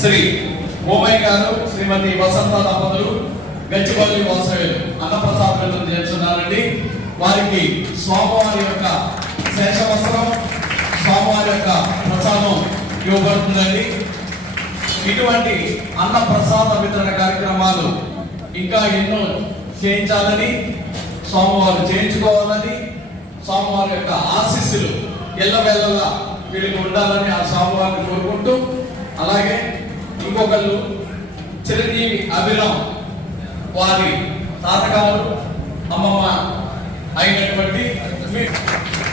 శ్రీ ఓమయ్య గారు శ్రీమతి వసంత దంపతులు గచ్చిపల్లి వాసవేలు అన్నప్రసాద్ విందులు చేస్తున్నారండి. వారికి స్వామివారి యొక్క శేషవస్త్రం స్వామివారి యొక్క ప్రసాదం ఇవ్వబడుతుందండి. ఇటువంటి అన్న ప్రసాద వితరణ కార్యక్రమాలు ఇంకా ఎన్నో చేయించాలని స్వామివారు చేయించుకోవాలని స్వామివారి యొక్క ఆశీస్సులు ఎల్లవెల్లలా వీళ్ళకి ఉండాలని ఆ స్వామివారిని కోరుకుంటూ అలాగే ఇంకొకళ్ళు చిరంజీవి అభిరామ్ వారి తాతగారు అమ్మమ్మ అయినటువంటి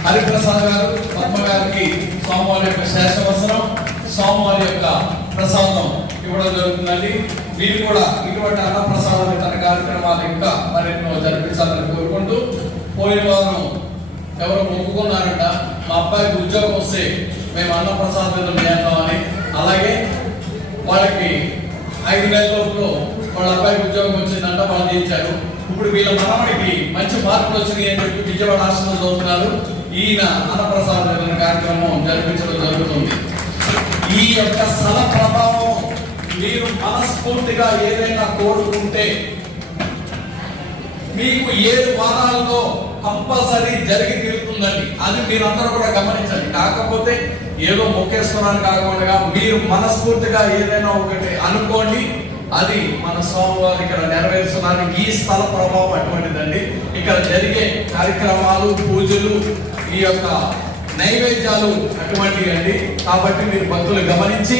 హరిప్రసాద్ గారు పద్మ గారికి స్వామివారి యొక్క శేషవసరం స్వామివారి యొక్క ప్రసాదం ఇవ్వడం జరుగుతుందండి. మీరు కూడా ఇటువంటి అన్న తన కార్యక్రమాలు ఇంకా మరెన్నో జరిపించాలని కోరుకుంటూ పోయిన వారం ఎవరో మొక్కుకున్నారంట మా అబ్బాయికి ఉద్యోగం వస్తే మేము అన్నప్రసాదాలు చేద్దామని. అలాగే వాళ్ళకి ఐదు నెలల వాళ్ళ అబ్బాయి ఉద్యోగం వచ్చిందంట వాళ్ళు చేయించారు ఇప్పుడు వీళ్ళ మనవడికి మంచి మార్కులు వచ్చినాయి అని చెప్పి విజయవాడ ఆశ్రమం చదువుతున్నారు. ఈయన అన్నప్రసాద్ అనే కార్యక్రమం జరిపించడం జరుగుతుంది. ఈ యొక్క స్థల ప్రభావం మీరు మనస్ఫూర్తిగా ఏదైనా కోరుకుంటే మీకు ఏడు వారాల్లో కంపల్సరీ జరిగి తీరుతుందండి. అది మీరందరూ కూడా గమనించండి. కాకపోతే ఏదో మొక్కేస్తున్నాను కాకుండా మీరు మనస్ఫూర్తిగా ఏదైనా ఒకటి అనుకోండి అది మన స్వామివారి ఇక్కడ నెరవేరుస్తున్నాను ఈ స్థల ప్రభావం అటువంటిదండి. ఇక్కడ జరిగే కార్యక్రమాలు పూజలు ఈ యొక్క నైవేద్యాలు అటువంటివి అండి. కాబట్టి మీరు భక్తులు గమనించి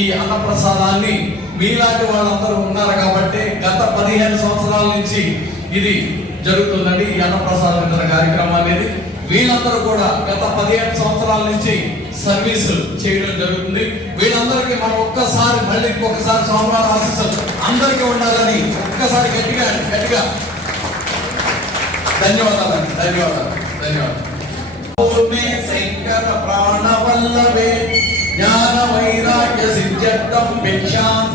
ఈ అన్నప్రసాదాన్ని మీలాంటి వాళ్ళందరూ ఉన్నారు కాబట్టి గత పదిహేను సంవత్సరాల నుంచి ఇది జరుగుతుందండి ఈ అన్నప్రసాద కార్యక్రమం అనేది. వీళ్ళందరూ కూడా గత పదిహేను సంవత్సరాల నుంచి సర్వీసులు చేయడం జరుగుతుంది. వీళ్ళందరికీ మనం ఒక్కసారి మళ్ళీ ఇంకొకసారి సోమవారం ఆశీస్సులు. అందరికీ ఉండాలని ఒక్కసారి గట్టిగా గట్టిగా. ధన్యవాదాలు ధన్యవాదాలు. ధన్యవాదాలు శంకర ప్రాణ వల్లవే జ్ఞాన వైరాగ్య సిద్ధ్యర్థం భిక్షాం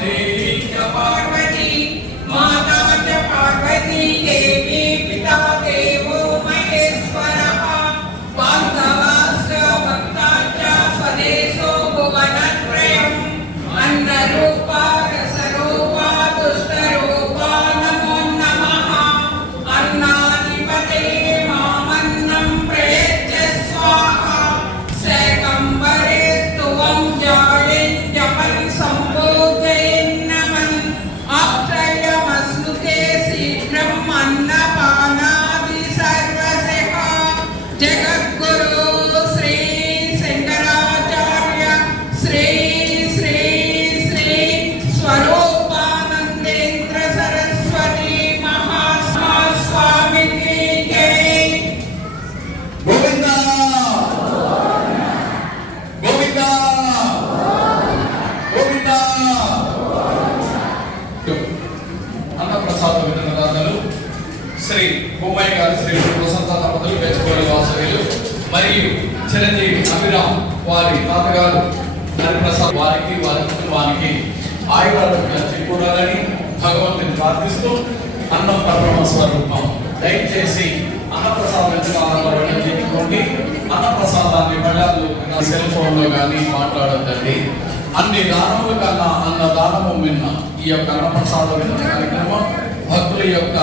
బొమ్మాయి గారు శ్రీ ప్రసంతాన దంపతులు పెంచుకోవాలి వాసవులు మరియు చిరంజీవి అభిరామ్ వారి తాతగారు హరిప్రసాద్ వారికి వారి కుటుంబానికి ఆయురారోగ్యాలు చేకూడాలని భగవంతుని ప్రార్థిస్తూ అన్నం పరమ స్వరూపం. దయచేసి అన్నప్రసాదం ఎంతకాలంలో చెప్పుకోండి. అన్నప్రసాదాన్ని బళ్ళాలు సెల్ ఫోన్లో కానీ మాట్లాడద్దండి. అన్ని దానముల కన్నా అన్న దానము మిన్న ఈ యొక్క అన్నప్రసాద వితరణ కార్యక్రమం భక్తుల యొక్క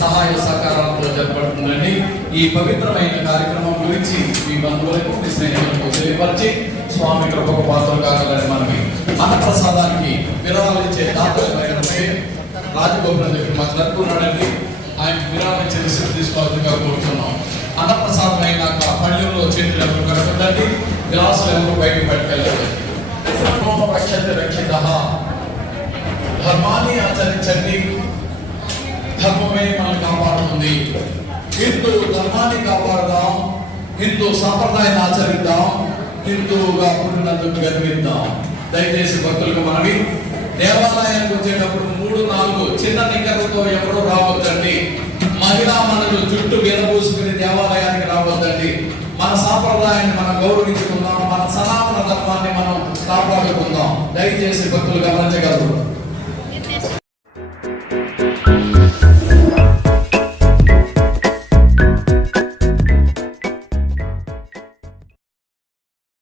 సహాయ సహకారాలతో జరపడుతుందని ఈ పవిత్రమైన కార్యక్రమం గురించి మీ బంధువులకు మీ స్నేహితులకు తెలియపరిచి స్వామి కృపకు పాత్రలు కాగలని మనకి అన్నప్రసాదానికి విరాళాలు ఇచ్చే దాతలు రాజగోపురం చెప్పి మాట్లాడుతున్నాడండి ఆయన విరాళం ఇచ్చే రిసిప్ట్ తీసుకోవాల్సిందిగా కోరుతున్నాం. అన్నప్రసాదం అయినాక పళ్ళెంలో చేతులు ఎవరు కలపదండి గ్లాసులు ఎవరు బయటకు పట్టుకెళ్ళండి రక్షత రక్షిత. ధర్మాన్ని ఆచరించండి. ధర్మమే మనం కాపాడుతుంది. హిందూ ధర్మాన్ని కాపాడదాం హిందూ సంప్రదాయాన్ని ఆచరిద్దాం హిందువుగా పుట్టినందుకు గర్విద్దాం. దయచేసి భక్తులకు మనవి దేవాలయానికి వచ్చేటప్పుడు మూడు నాలుగు చిన్న నిక్కర్లతో ఎవరు రావద్దండి. మహిళా మనలు జుట్టు గెలబూసుకుని దేవాలయానికి రావద్దండి. మన సాంప్రదాయాన్ని మనం గౌరవించుకుందాం మన సనాతన ధర్మాన్ని మనం కాపాడుకుందాం. దయచేసి భక్తులు గమనించగలరు.